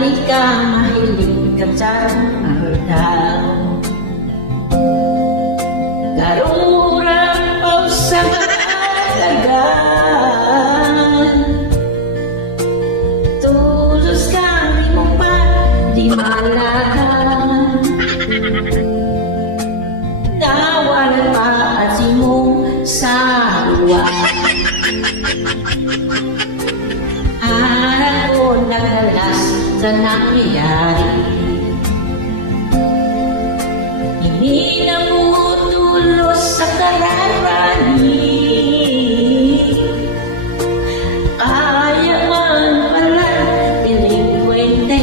Gani ka mahiling ka dyan daw. Karurang paw sa kalagan, tulos kang di mo pa di malakan. Nawalan pa at simong sawa. Anak ko nagalas sa nangyayari. Hindi na mo tulos sa kararani. Kaya man pala delinquente.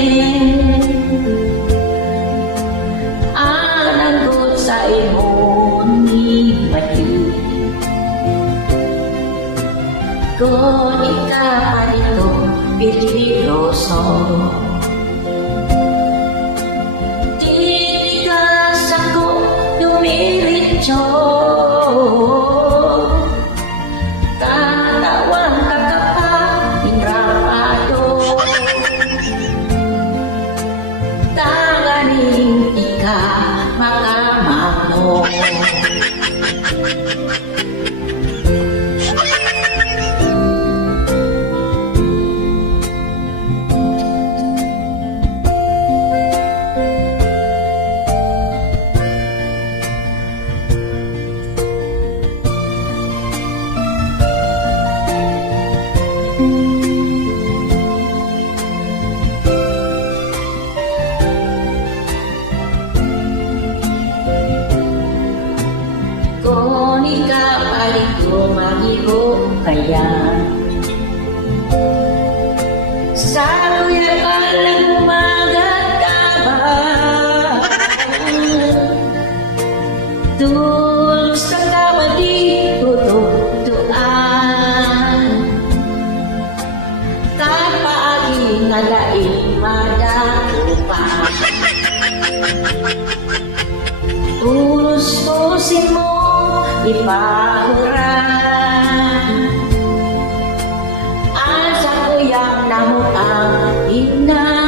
Anagot sa imong ibati. Kung ikaw pa nito piligroso, di ka sako dumiritso. Tatawang ka ka pa inrapado. Tanganing di ka makamano. Kung ikaw paling tumagiho kaya sa kuya ka lang umagat ka ba? Tulos sa kawadi tutuan, kapaaging nalaing madakupan. Tulos-tulosin mo ipahuran, asa ko yang namutang ina.